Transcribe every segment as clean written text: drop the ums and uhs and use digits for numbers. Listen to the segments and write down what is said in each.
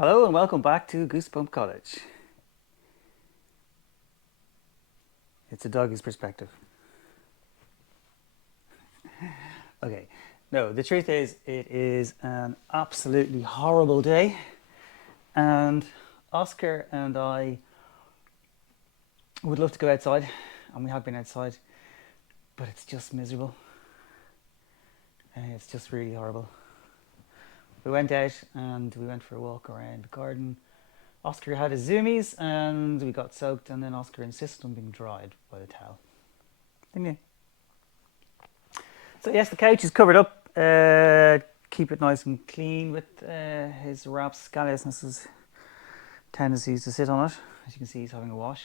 Hello and welcome back to Goosebump Cottage. It's a doggy's perspective. Okay, no, the truth is it is an absolutely horrible day, and Oscar and I would love to go outside, and we have been outside, but it's just miserable. It's just really horrible. We went out and we went for a walk around the garden. Oscar had his zoomies and we got soaked, and then Oscar insisted on being dried by the towel. Didn't you? So yes, the couch is covered up. Keep it nice and clean with his rapscallious and his tendencies to sit on it. As you can see, he's having a wash.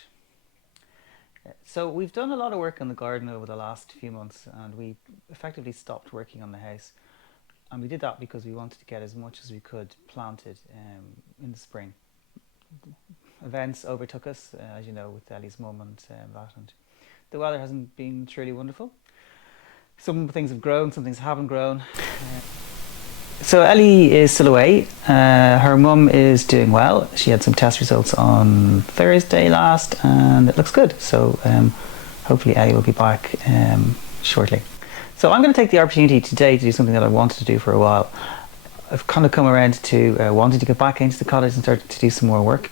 So we've done a lot of work on the garden over the last few months, and we effectively stopped working on the house. And we did that because we wanted to get as much as we could planted in the spring. Events overtook us, as you know, with Ellie's mum and that, and the weather hasn't been truly wonderful. Some things have grown, some things haven't grown. So Ellie is still away. Her mum is doing well. She had some test results on Thursday last, and it looks good. So hopefully Ellie will be back shortly. So I'm going to take the opportunity today to do something that I wanted to do for a while. I've kind of come around to wanting to get back into the cottage and start to do some more work.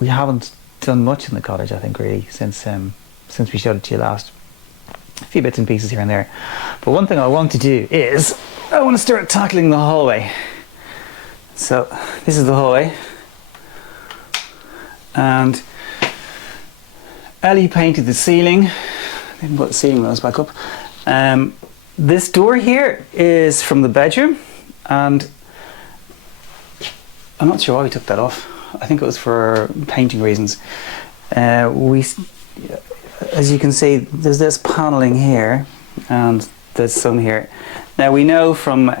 We haven't done much in the cottage, I think, really, since we showed it to you last. A few bits and pieces here and there. But one thing I want to do is I want to start tackling the hallway. So this is the hallway. And Ellie painted the ceiling. Didn't put the ceiling rails back up. This door here is from the bedroom, and I'm not sure why we took that off. I think it was for painting reasons. As you can see, there's this paneling here, and there's some here. Now we know from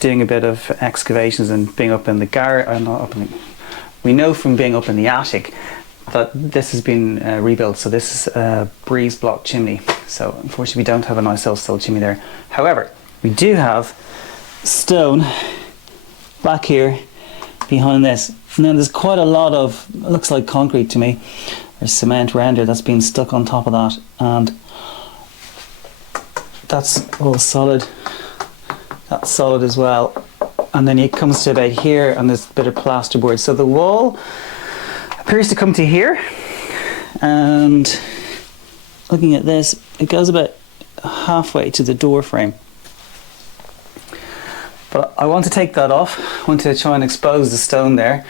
doing a bit of excavations and being up in the we know from being up in the attic that this has been rebuilt. So this is a breeze block chimney. So unfortunately we don't have a nice self-style chimney there. However, we do have stone back here behind this. And then there's quite a lot of, it looks like concrete to me. There's cement render that's been stuck on top of that, and that's all solid. That's solid as well. And then it comes to about here, and there's a bit of plasterboard. So the wall appears to come to here, and looking at this, it goes about halfway to the door frame. But I want to take that off. I want to try and expose the stone there,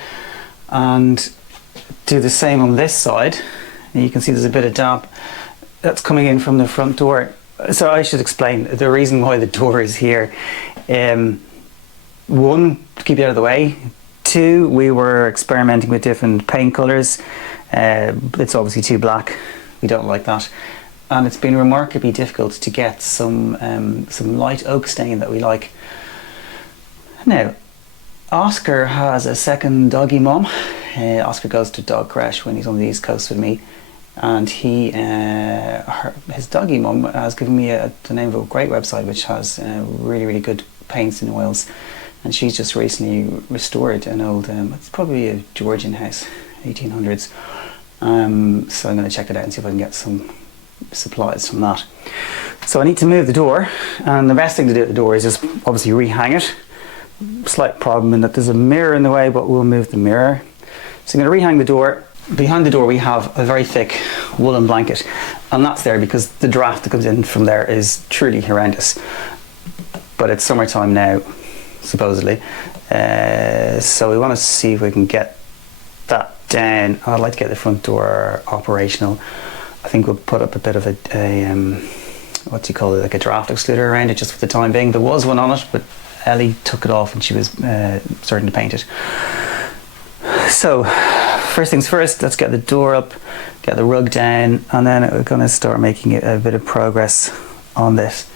and do the same on this side. And you can see there's a bit of damp that's coming in from the front door. So I should explain the reason why the door is here. One, to keep it out of the way. Two, we were experimenting with different paint colours. It's obviously too black. We don't like that. And it's been remarkably difficult to get some light oak stain that we like. Now, Oscar has a second doggy mum. Oscar goes to dog crash when he's on the East Coast with me, and his doggy mum has given me the name of a great website which has really, really good paints and oils, and she's just recently restored an old, it's probably a Georgian house, 1800s. So I'm going to check it out and see if I can get some supplies from that. So I need to move the door, and the best thing to do at the door is just obviously rehang it. Slight problem in that there's a mirror in the way, but we'll move the mirror. So I'm going to rehang the door. Behind the door we have a very thick woolen blanket, and that's there because the draft that comes in from there is truly horrendous. But it's summertime now, supposedly. So we want to see if we can get that down. I'd like to get the front door operational. I think we'll put up a bit of a what do you call it, like a draft excluder around it just for the time being. There was one on it, but Ellie took it off and she was starting to paint it. So first things first, let's get the door up, get the rug down, and then we're going to start making a bit of progress on this.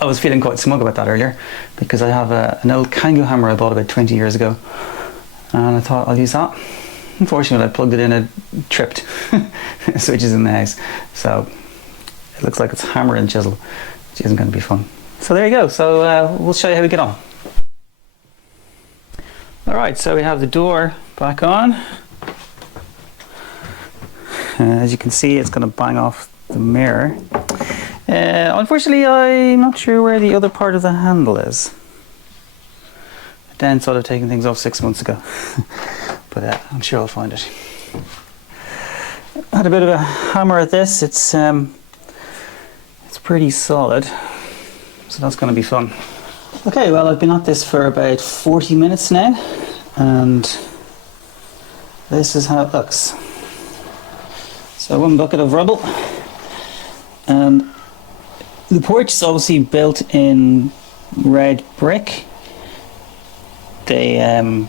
I was feeling quite smug about that earlier because I have an old Kangoo hammer I bought about 20 years ago, and I thought I'll use that. Unfortunately, I plugged it in, it tripped. Switches in the house, so it looks like it's hammer and chisel, which isn't going to be fun. So there you go. So we'll show you how we get on. Alright, so we have the door back on. As you can see, it's going to bang off the mirror. Unfortunately, I'm not sure where the other part of the handle is. Dan sort of taken things off 6 months ago. But I'm sure I'll find it. I had a bit of a hammer at this. It's pretty solid, so that's going to be fun. Okay, well, I've been at this for about 40 minutes now, and this is how it looks. So 1 bucket of rubble, and the porch is obviously built in red brick. The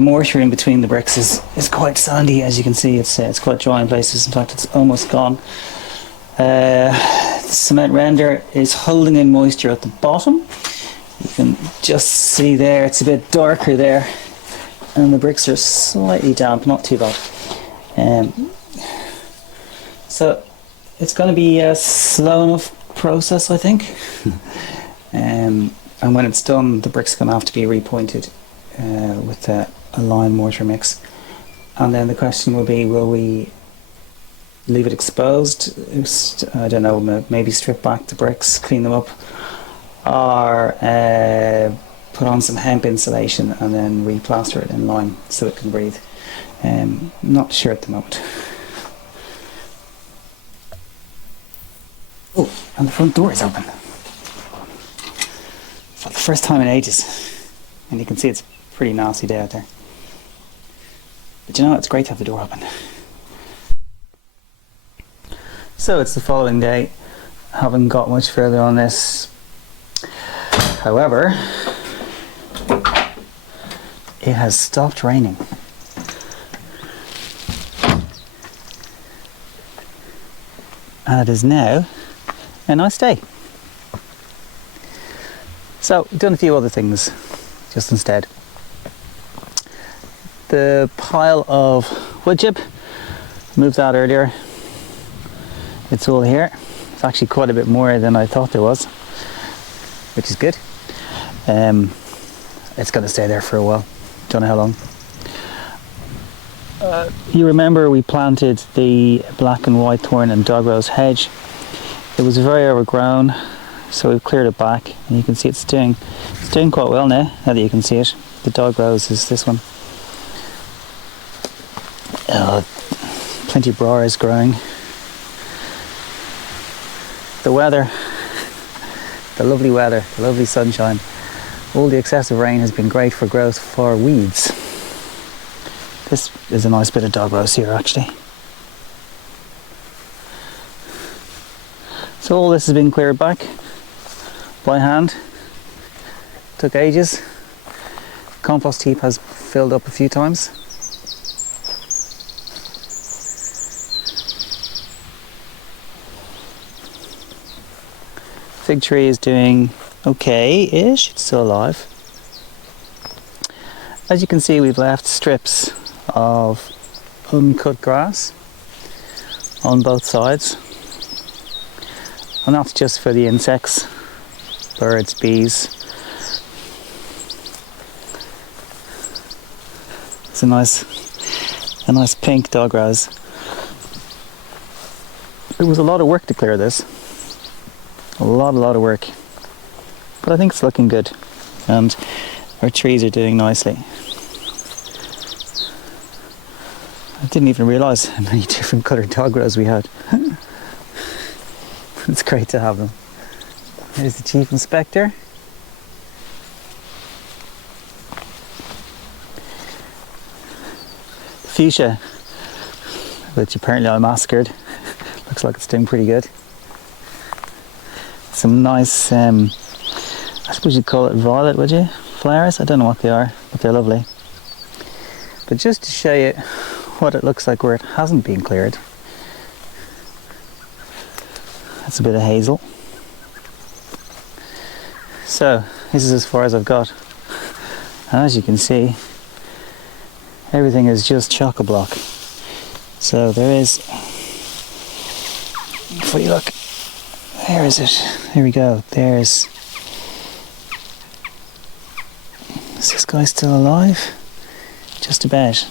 mortar in between the bricks is quite sandy, as you can see. It's quite dry in places. In fact, it's almost gone. The cement render is holding in moisture at the bottom. You can just see there, it's a bit darker there, and the bricks are slightly damp, not too bad. So it's going to be a slow enough process, I think. And when it's done, the brick's going to have to be repointed with a lime mortar mix. And then the question will be, will we leave it exposed? I don't know, maybe strip back the bricks, clean them up, or put on some hemp insulation and then replaster it in lime so it can breathe. Not sure at the moment. Oh, and the front door is open for the first time in ages, and you can see it's a pretty nasty day out there. But you know, it's great to have the door open. So it's the following day. I haven't got much further on this. However, it has stopped raining. And it is now a nice day. So, we've done a few other things just instead. The pile of wood chip, moved that earlier. It's all here. It's actually quite a bit more than I thought there was, which is good. It's going to stay there for a while. Don't know how long. You remember we planted the black and white thorn and dog rose hedge. It was very overgrown, so we've cleared it back, and you can see it's doing quite well now that you can see it. The dog rose is this one. Plenty of briar is growing. The weather, the lovely weather, the lovely sunshine, all the excessive rain has been great for growth for weeds. This is a nice bit of dog rose here, actually. So all this has been cleared back by hand. Took ages. Compost heap has filled up a few times. Fig tree is doing okay-ish, it's still alive. As you can see, we've left strips of uncut grass on both sides. And that's just for the insects, birds, bees. It's a nice pink dog rose. It was a lot of work to clear this. A lot of work. But I think it's looking good. And our trees are doing nicely. I didn't even realise how many different coloured dog rose we had. It's great to have them. Here's the chief inspector. Fuchsia, which apparently I massacred. Looks like it's doing pretty good. Some nice, I suppose you'd call it violet, would you? Flowers? I don't know what they are, but they're lovely. But just to show you what it looks like where it hasn't been cleared. That's a bit of hazel. So, this is as far as I've got. And as you can see, everything is just chock-a-block. So there is, if we look, where is it? There we go. There's Is this guy still alive? Just about.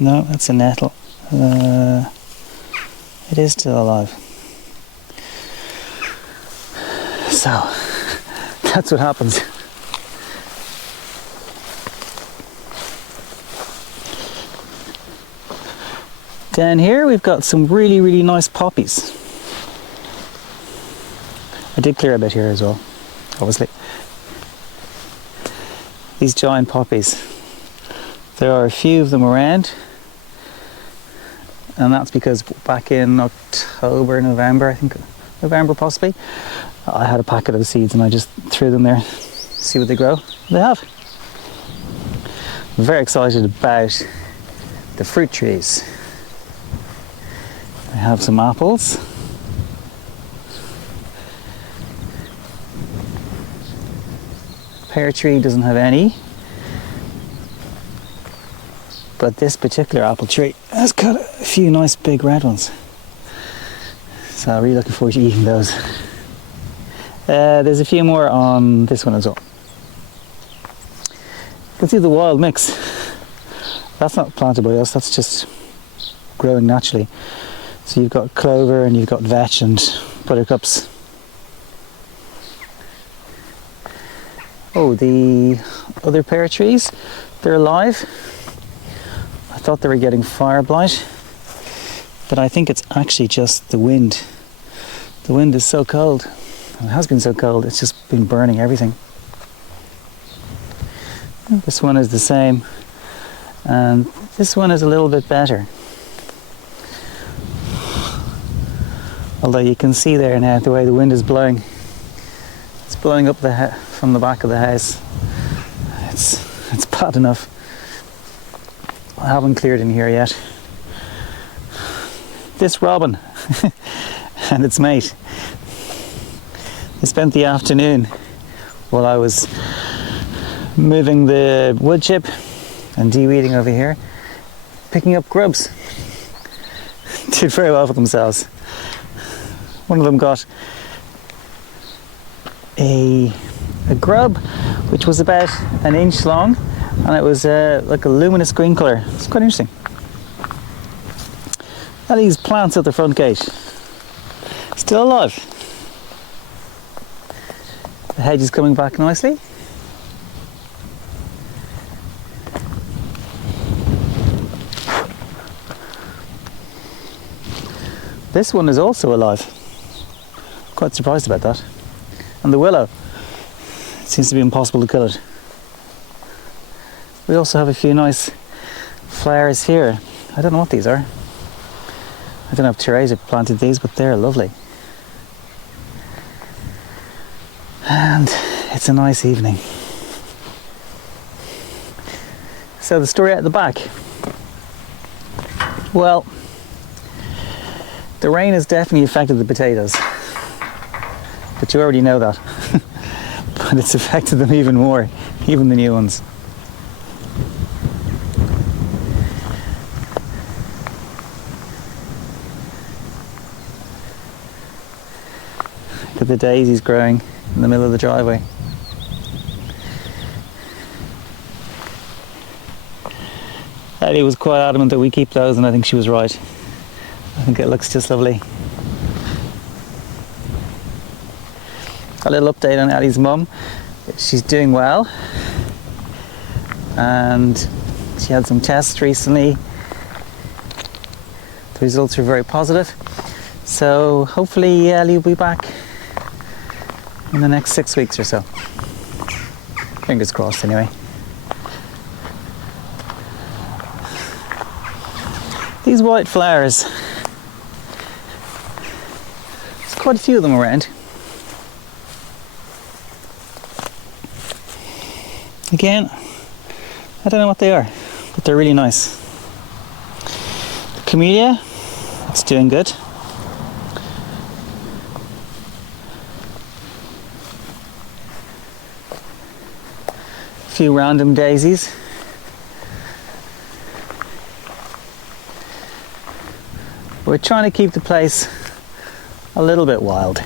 No, that's a nettle. It is still alive. So, that's what happens. Down here we've got some really, really nice poppies. I did clear a bit here as well, obviously. These giant poppies. There are a few of them around, and that's because back in October, November, I think, November possibly, I had a packet of seeds and I just threw them there, see what they grow. They have. I'm very excited about the fruit trees. I have some apples. Pear tree doesn't have any. But this particular apple tree has got a few nice big red ones. So I'm really looking forward to eating those. There's a few more on this one as well. You can see the wild mix. That's not planted by us, that's just growing naturally. So you've got clover and you've got vetch and buttercups. Oh, the other pear trees, they're alive. I thought they were getting fire blight, but I think it's actually just the wind. The wind is so cold. It has been so cold, it's just been burning everything. This one is the same, and this one is a little bit better. Although you can see there now the way the wind is blowing. It's blowing up from the back of the house. It's bad enough. I haven't cleared in here yet. This robin and its mate, they spent the afternoon while I was moving the wood chip and de-weeding over here, picking up grubs. Did very well for themselves. One of them got a grub which was about an inch long, and it was like a luminous green colour. It's quite interesting. And these plants at the front gate, still alive. The hedge is coming back nicely. This one is also alive. Quite surprised about that. And the willow, it seems to be impossible to kill it. We also have a few nice flowers here. I don't know what these are. I don't know if Teresa planted these, but they're lovely. And it's a nice evening. So the story at the back. Well, the rain has definitely affected the potatoes. But you already know that. But it's affected them even more, even the new ones. Look at the daisies growing in the middle of the driveway. Ellie was quite adamant that we keep those, and I think she was right. I think it looks just lovely. A little update on Ellie's mum. She's doing well, and she had some tests recently. The results were very positive, so hopefully Ellie will be back in the next 6 weeks or so. Fingers crossed anyway. These white flowers, there's quite a few of them around. Again, I don't know what they are, but they're really nice. The camellia, it's doing good. A few random daisies. We're trying to keep the place a little bit wild.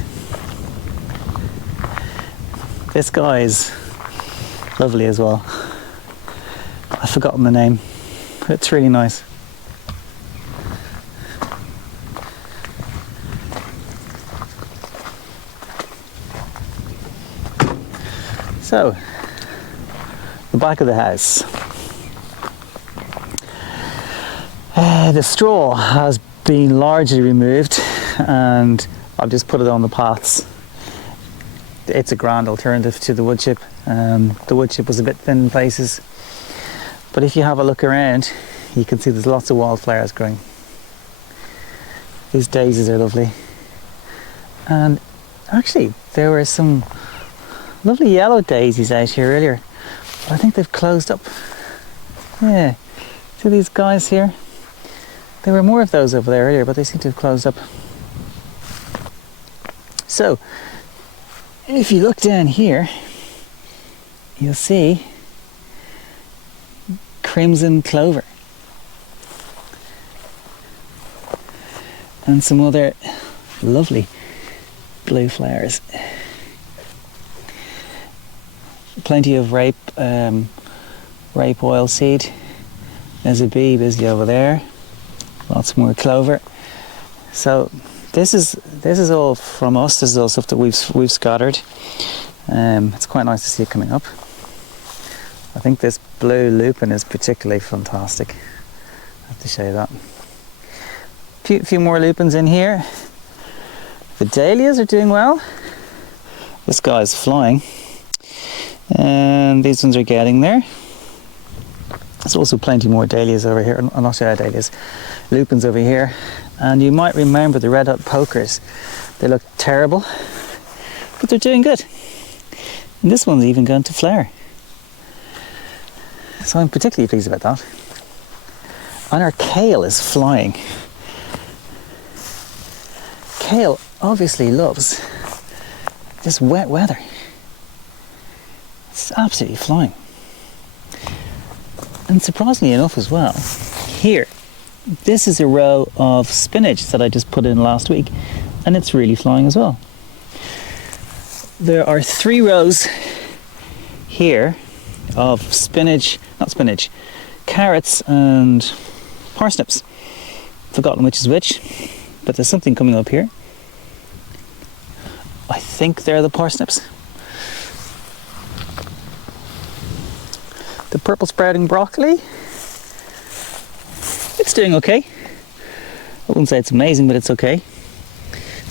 This guy is lovely as well. I've forgotten the name. It's really nice. So, the back of the house. The straw has been largely removed and I've just put it on the paths. It's a grand alternative to the wood chip. The wood chip was a bit thin in places, but if you have a look around you can see there's lots of wildflowers growing. These daisies are lovely, and actually there were some lovely yellow daisies out here earlier, but I think they've closed up. Yeah, see these guys here? There were more of those over there earlier, but they seem to have closed up. So, if you look down here, you'll see crimson clover and some other lovely blue flowers. Plenty of rape oil seed. There's a bee busy over there. Lots more clover. So this is all from us. This is all stuff that we've scattered. It's quite nice to see it coming up. I think this blue lupin is particularly fantastic. I have to show you that. Few more lupins in here. The dahlias are doing well. This guy's flying. And these ones are getting there. There's also plenty more dahlias over here, not dahlias, lupins over here. And you might remember the red hot pokers. They look terrible, but they're doing good. And this one's even going to flower. So I'm particularly pleased about that. And our kale is flying. Kale obviously loves this wet weather. It's absolutely flying. And surprisingly enough as well, here, this is a row of spinach that I just put in last week, and it's really flying as well. There are 3 rows here of carrots and parsnips. Forgotten which is which, but there's something coming up here. I think they're the parsnips. The purple sprouting broccoli, it's doing okay. I wouldn't say it's amazing, but it's okay.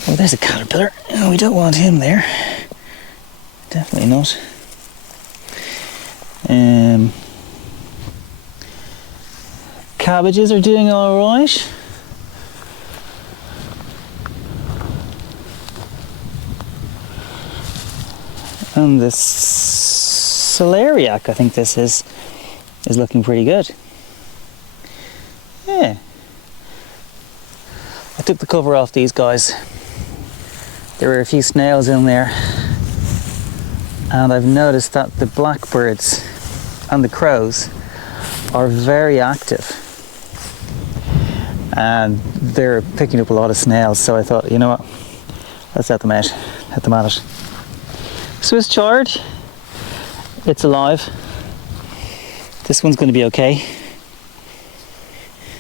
Oh, there's a caterpillar. Oh, we don't want him there. Definitely not. Cabbages are doing all right. And this celeriac, I think this is looking pretty good. Yeah. I took the cover off these guys. There were a few snails in there, and I've noticed that the blackbirds and the crows are very active, and they're picking up a lot of snails. So I thought, you know what, let's let them out, let them at it. Swiss chard, it's alive. This one's going to be okay.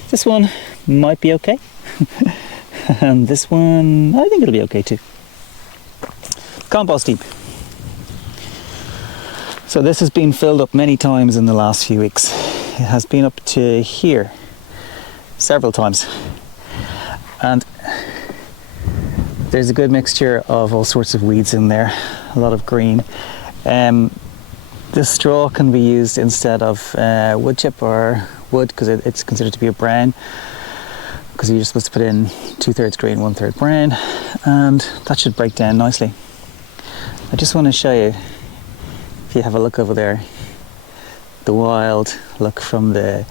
This one might be okay. And this one, I think it'll be okay too. Compost heap. So this has been filled up many times in the last few weeks. It has been up to here several times. And there's a good mixture of all sorts of weeds in there, a lot of green. This straw can be used instead of wood chip or wood, because it's considered to be a brown, because you're supposed to put in 2/3 green, 1/3 brown, and that should break down nicely. I just want to show you, if you have a look over there, the wild look from the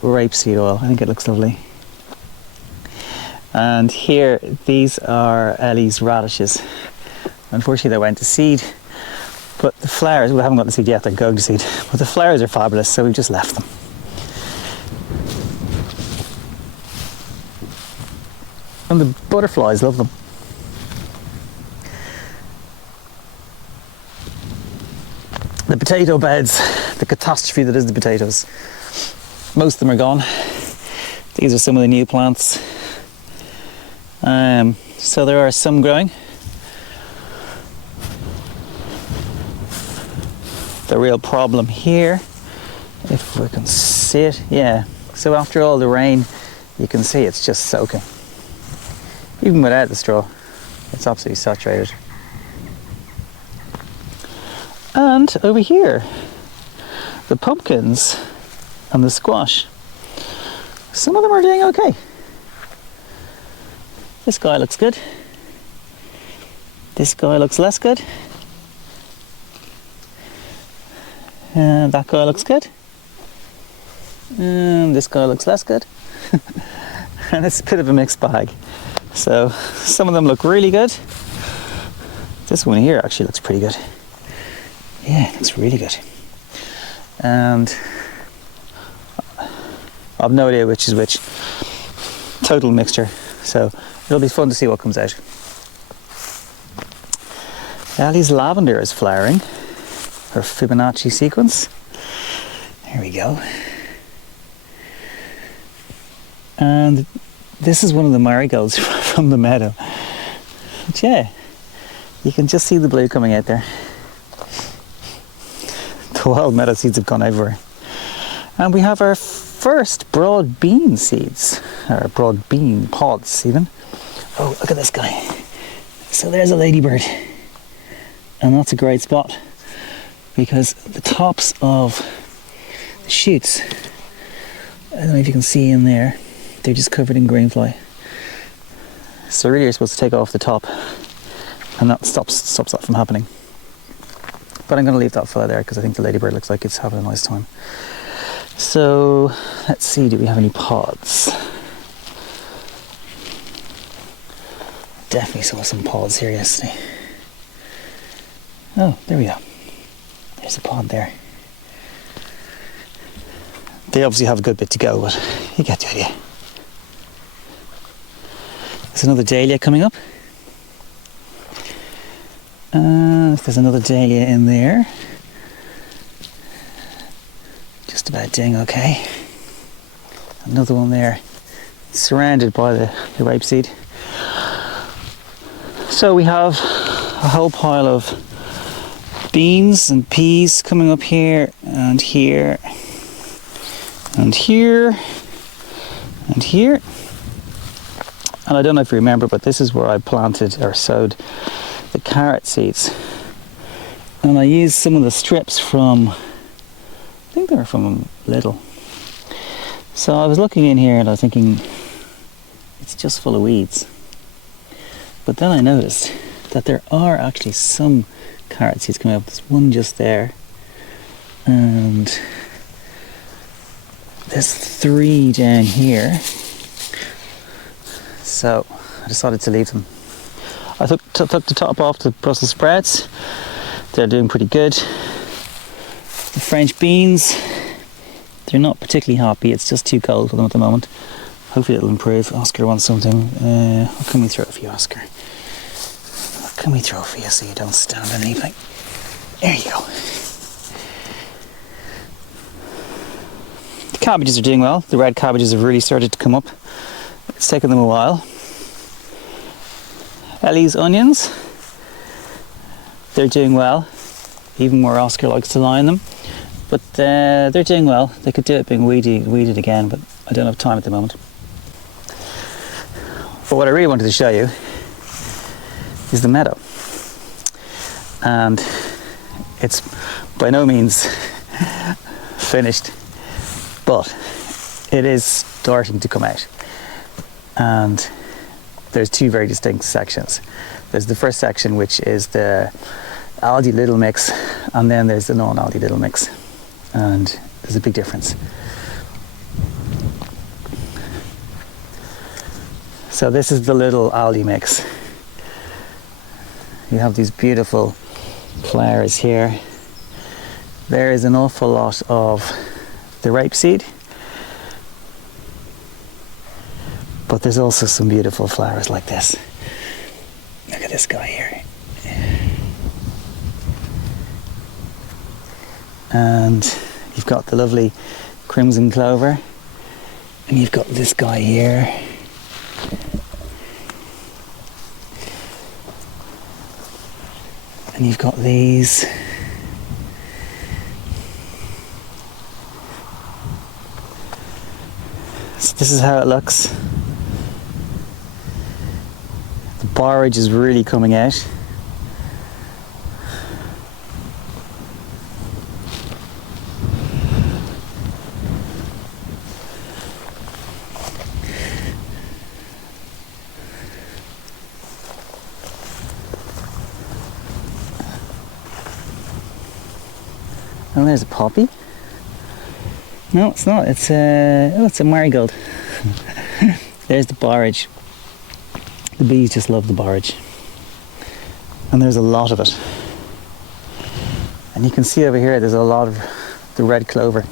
rapeseed oil. I think it looks lovely. And here, these are Ellie's radishes. Unfortunately they went to seed, but the flowers, we haven't got the seed yet, they're going to seed, but the flowers are fabulous, so we've just left them. And the butterflies love them. the potato beds, the catastrophe that is the potatoes. Most of them are gone. These are some of the new plants. So there are some growing. The real problem here, if we can see it, yeah. So after all the rain, you can see it's just soaking. Even without the straw, it's absolutely saturated. And over here, the pumpkins and the squash, some of them are doing okay. This guy looks good. This guy looks less good. And that guy looks good. And this guy looks less good. And it's a bit of a mixed bag. So some of them look really good. This one here actually looks pretty good. Yeah, it looks really good. And I've no idea which is which. Total mixture. So it'll be fun to see what comes out. Ali's lavender is flowering. Her Fibonacci sequence. There we go. And this is one of the marigolds from the meadow. But yeah, you can just see the blue coming out there. The wild meadow seeds have gone everywhere. And we have our first broad bean seeds, or broad bean pods even. Oh, look at this guy. So there's a ladybird. And that's a great spot because the tops of the shoots, I don't know if you can see in there, they're just covered in greenfly. So really you're supposed to take off the top and that stops that from happening. But I'm going to leave that fella there because I think the ladybird looks like it's having a nice time. So let's see, do we have any pods? Definitely saw some pods here yesterday. Oh, there we go. There's a pod there. They obviously have a good bit to go, but you get the idea. There's another dahlia coming up. There's another dahlia in there. Just about doing okay. Another one there, surrounded by the rapeseed. So we have a whole pile of beans and peas coming up here and here and here and here. And I don't know if you remember, but this is where I planted or sowed the carrot seeds. And I used some of the strips from, I think they were from Lidl. So I was looking in here and I was thinking, it's just full of weeds. But then I noticed that there are actually some carrot seeds coming up. There's one just there. And there's 3 down here. So I decided to leave them. I took the top off the Brussels sprouts. They're doing pretty good. The French beans, they're not particularly happy. It's just too cold for them at the moment. Hopefully it'll improve. Oscar wants something. What can we throw for you, Oscar? What can we throw for you so you don't stand on anything? There you go. The cabbages are doing well. The red cabbages have really started to come up. It's taken them a while. Ellie's onions, they're doing well, even where Oscar likes to lie in them. But they're doing well. They could do it being weeded again, but I don't have time at the moment. But what I really wanted to show you is the meadow. And it's by no means finished, but it is starting to come out. And there's 2 very distinct sections. There's the first section, which is the algae little mix, and then there's the non-algae little mix. And there's a big difference. So this is the little algae mix. You have these beautiful flowers here. There is an awful lot of the rapeseed. But there's also some beautiful flowers like this. Look at this guy here. and you've got the lovely crimson clover, and you've got this guy here. And you've got these. So this is how it looks. The borage is really coming out. Oh, there's a poppy. No, it's not. It's it's a marigold. There's the borage. The bees just love the borage. And there's a lot of it. And you can see over here there's a lot of the red clover.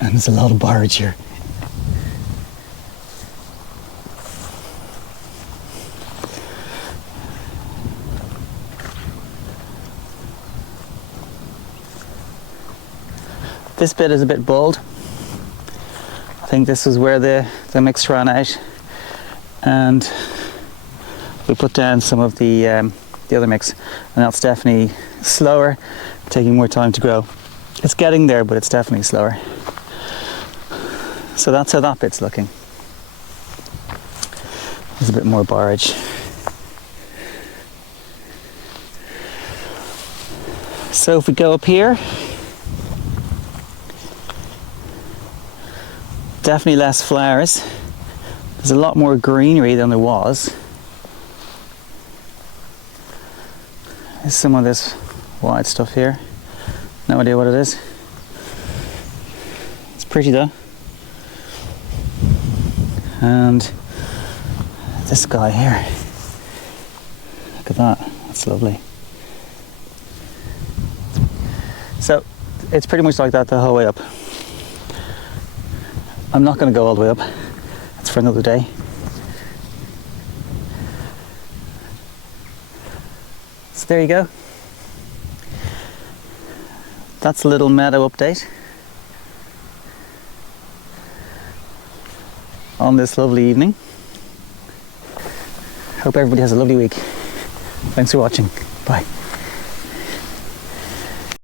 And there's a lot of borage here. This bit is a bit bald. I think this is where the mix ran out, and we put down some of the other mix, and that's definitely slower, taking more time to grow. It's getting there, but it's definitely slower. So that's how that bit's looking. There's a bit more borage. So if we go up here, definitely less flowers. There's a lot more greenery than there was. There's some of this white stuff here. No idea what it is. It's pretty though. And this guy here. Look at that. That's lovely. So it's pretty much like that the whole way up. I'm not going to go all the way up. That's for another day. So there you go. That's a little meadow update on this lovely evening. Hope everybody has a lovely week. Thanks for watching. Bye.